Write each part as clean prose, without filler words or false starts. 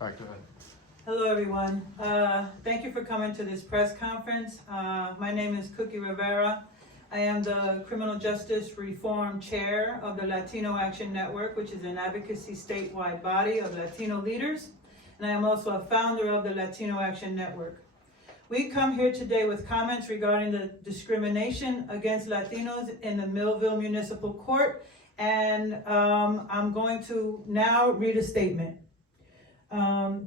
All right, go ahead. Hello, everyone. Thank you for coming to this press conference. My name is Cookie Rivera. I am the Criminal Justice Reform Chair of the Latino Action Network, which is an advocacy statewide body of Latino leaders. And I am also a founder of the Latino Action Network. We come here today with comments regarding the discrimination against Latinos in the Millville Municipal Court. And I'm going to now read a statement.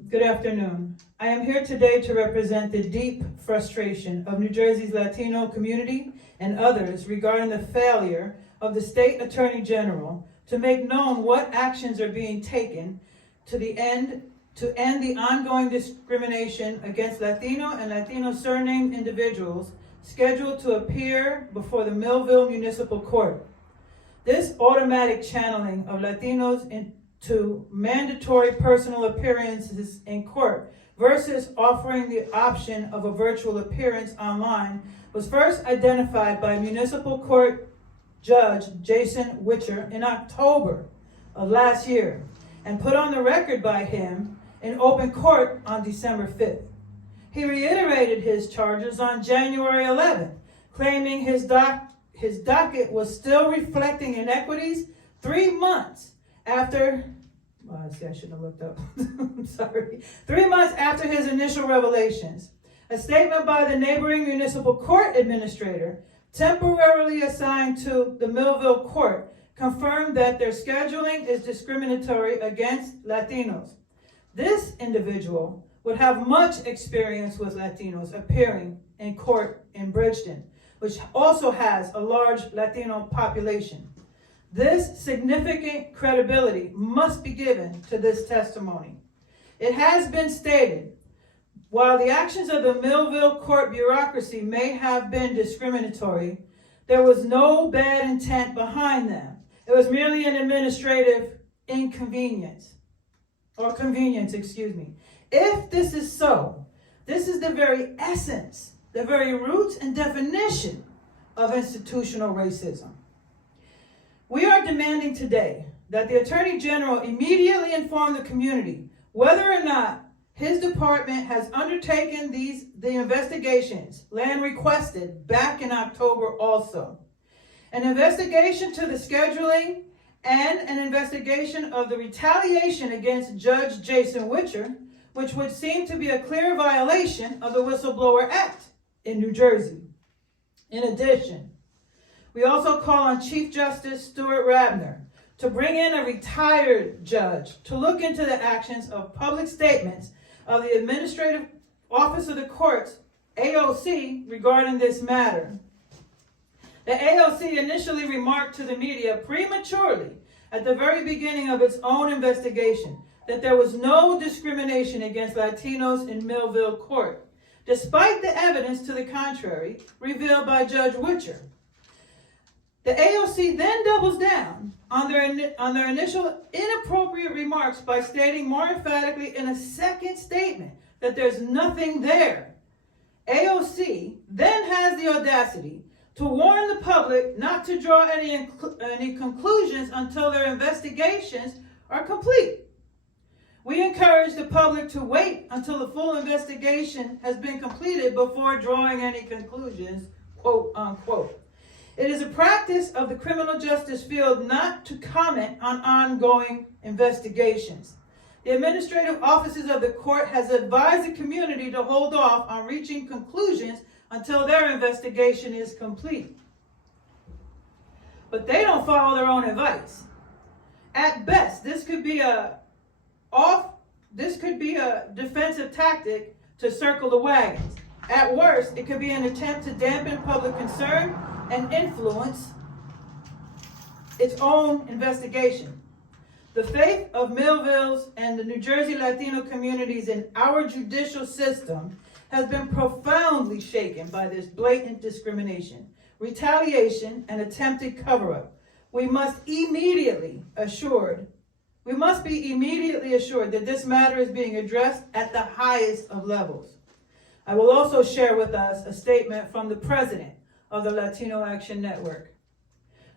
Good afternoon. I am here today to represent the deep frustration of New Jersey's Latino community and others regarding the failure of the State Attorney General to make known what actions are being taken to end the ongoing discrimination against Latino and Latino surnamed individuals scheduled to appear before the Millville Municipal Court. This automatic channeling of Latinos into mandatory personal appearances in court versus offering the option of a virtual appearance online was first identified by Municipal Court Judge Jason Witcher in October of last year and put on the record by him in open court on December 5th. He reiterated his charges on January 11th, claiming his docket was still reflecting inequities 3 months after, I should have looked up. I'm sorry. 3 months after his initial revelations. A statement by the neighboring municipal court administrator, temporarily assigned to the Millville court, confirmed that their scheduling is discriminatory against Latinos. This individual would have much experience with Latinos appearing in court in Bridgeton, which also has a large Latino population. This significant credibility must be given to this testimony. It has been stated, while the actions of the Millville court bureaucracy may have been discriminatory, there was no bad intent behind them. It was merely an administrative inconvenience. If this is so, this is the very essence, the very roots and definition of institutional racism. We are demanding today that the Attorney General immediately inform the community whether or not his department has undertaken the investigations Land requested back in October also. An investigation to the scheduling and an investigation of the retaliation against Judge Jason Witcher, which would seem to be a clear violation of the Whistleblower Act in New Jersey. In addition, we also call on Chief Justice Stuart Rabner to bring in a retired judge to look into the actions of public statements of the Administrative Office of the Courts, AOC, regarding this matter. The AOC initially remarked to the media prematurely at the very beginning of its own investigation that there was no discrimination against Latinos in Millville Court, despite the evidence to the contrary revealed by Judge Witcher. The AOC then doubles down on their initial inappropriate remarks by stating more emphatically in a second statement that there's nothing there. AOC then has the audacity to warn the public not to draw any conclusions until their investigations are complete. We encourage the public to wait until the full investigation has been completed before drawing any conclusions, quote unquote. It is a practice of the criminal justice field not to comment on ongoing investigations. The administrative offices of the court has advised the community to hold off on reaching conclusions until their investigation is complete. But they don't follow their own advice. At best, this could be a defensive tactic to circle the wagons. At worst, it could be an attempt to dampen public concern and influence its own investigation. The faith of Millville's and the New Jersey Latino communities in our judicial system has been profoundly shaken by this blatant discrimination, retaliation, and attempted cover-up. We must be immediately assured that this matter is being addressed at the highest of levels. I will also share with us a statement from the president of the Latino Action Network.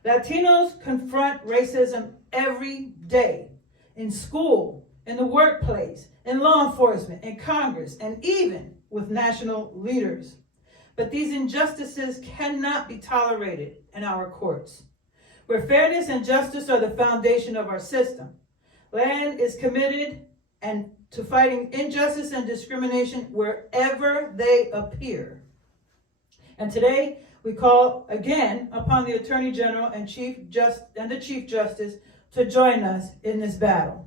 Latinos confront racism every day, in school, in the workplace, in law enforcement, in Congress, and even with national leaders. But these injustices cannot be tolerated in our courts, where fairness and justice are the foundation of our system. Land is committed and to fighting injustice and discrimination wherever they appear. And today, we call again upon the Attorney General and the Chief Justice to join us in this battle.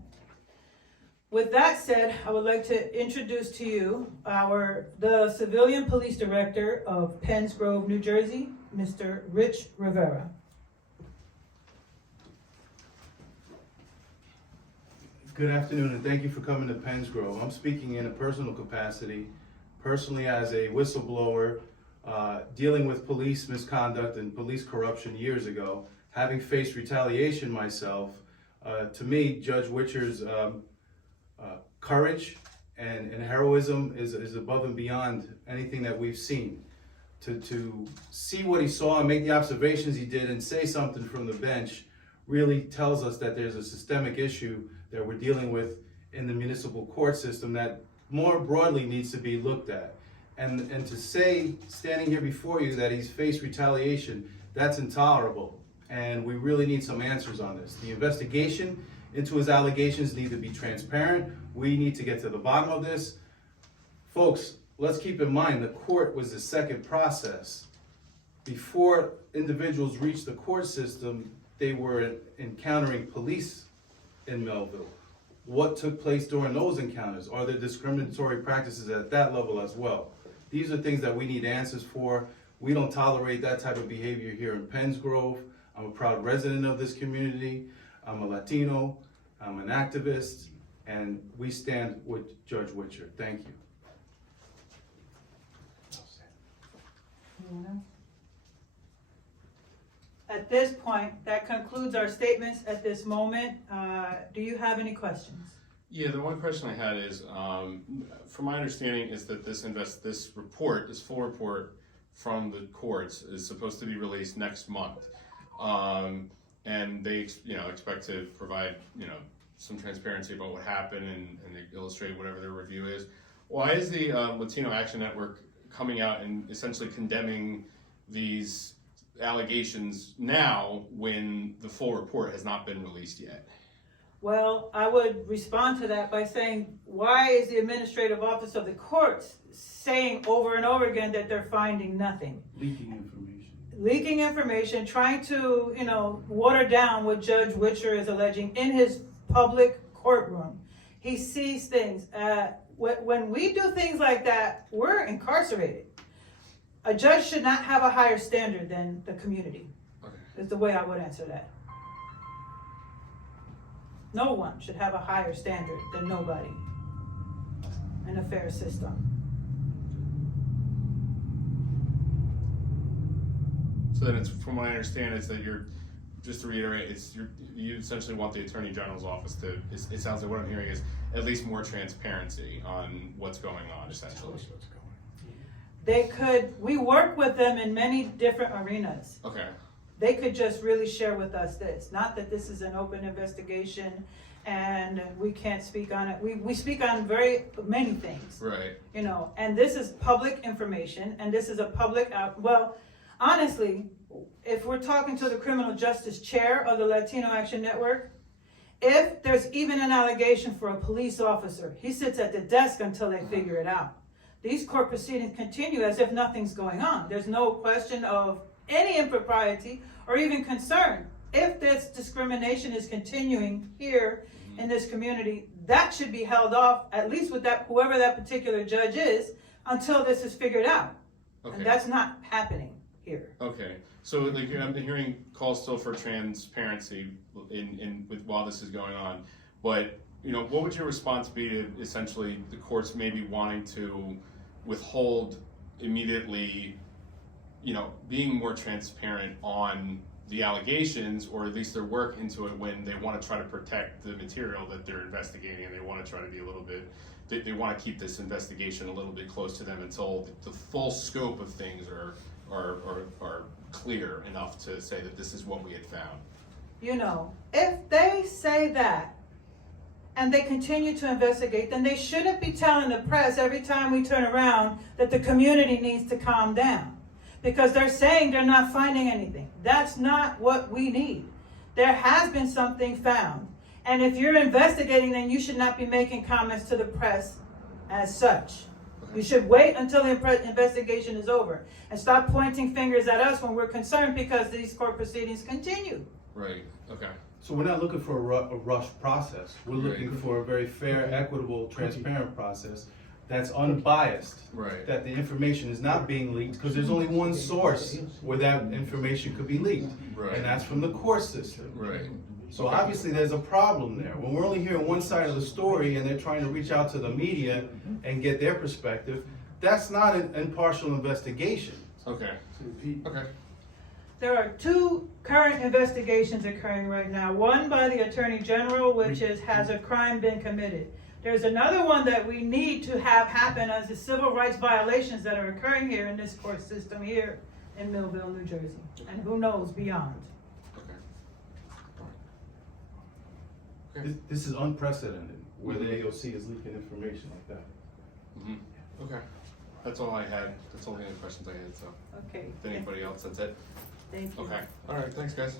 With that said, I would like to introduce to you the Civilian Police Director of Penns Grove, New Jersey, Mr. Rich Rivera. Good afternoon, and thank you for coming to Penns Grove. I'm speaking in a personal capacity, personally as a whistleblower, dealing with police misconduct and police corruption years ago, having faced retaliation myself. To me, Judge Witcher's courage and heroism is above and beyond anything that we've seen. To see what he saw and make the observations he did and say something from the bench really tells us that there's a systemic issue that we're dealing with in the municipal court system that more broadly needs to be looked at. And to say, standing here before you, that he's faced retaliation, that's intolerable. And we really need some answers on this. The investigation into his allegations need to be transparent. We need to get to the bottom of this. Folks, let's keep in mind the court was the second process. Before individuals reached the court system, they were encountering police in Millville. What took place during those encounters? Are there discriminatory practices at that level as well? These are things that we need answers for. We don't tolerate that type of behavior here in Penns Grove. I'm a proud resident of this community. I'm a Latino, I'm an activist, and we stand with Judge Witcher. Thank you. At this point, that concludes our statements at this moment. Do you have any questions? Yeah, the one question I had is, from my understanding, is that this full report from the courts is supposed to be released next month, and they, expect to provide, some transparency about what happened and they illustrate whatever their review is. Why is the Latino Action Network coming out and essentially condemning these allegations now when the full report has not been released yet? Well, I would respond to that by saying, why is the Administrative Office of the Courts saying over and over again that they're finding nothing? Leaking information, trying to, water down what Judge Witcher is alleging in his public courtroom. He sees things. When we do things like that, we're incarcerated. A judge should not have a higher standard than the community. Okay. Is the way I would answer that. No one should have a higher standard than nobody in a fair system. So then it's, from what I understand, is that just to reiterate, you essentially want the Attorney General's office to, it sounds like what I'm hearing is at least more transparency on what's going on, essentially. We work with them in many different arenas. Okay. They could just really share with us this. Not that this is an open investigation and we can't speak on it. We speak on very many things. Right. And this is public information and this is a public well, honestly, if we're talking to the criminal justice chair of the Latino Action Network, if there's even an allegation for a police officer, he sits at the desk until they figure it out. These court proceedings continue as if nothing's going on. There's no question of any impropriety or even concern. If this discrimination is continuing here in this community, that should be held off, at least with that, whoever that particular judge is, until this is figured out. Okay. And that's not happening here. Okay. So like I'm hearing calls still for transparency while this is going on, but what would your response be to essentially the courts maybe wanting to withhold immediately, being more transparent on the allegations, or at least their work into it when they want to try to protect the material that they're investigating, and they want to try to be a little bit, they want to keep this investigation a little bit close to them until the full scope of things are clear enough to say that this is what we had found. If they say that, and they continue to investigate, then they shouldn't be telling the press every time we turn around that the community needs to calm down. Because they're saying they're not finding anything. That's not what we need. There has been something found. And if you're investigating, then you should not be making comments to the press as such. You should wait until the investigation is over and stop pointing fingers at us when we're concerned because these court proceedings continue. Right, okay. So we're not looking for a rushed process. We're looking for a very fair, equitable, transparent process that's unbiased. Right. That the information is not being leaked, because there's only one source where that information could be leaked. Right. And that's from the court system. Right. So obviously there's a problem there. When we're only hearing one side of the story and they're trying to reach out to the media and get their perspective, that's not an impartial investigation. Okay. Okay. There are two current investigations occurring right now. One by the Attorney General, which is, has a crime been committed? There's another one that we need to have happen as the civil rights violations that are occurring here in this court system here in Millville, New Jersey, and who knows beyond. Okay. This is unprecedented, where the AOC is leaking information like that. Mm-hmm. Okay. That's all I had. That's all the only questions I had, so. Okay. If anybody else, that's it. Thank you. Okay. All right, thanks, guys.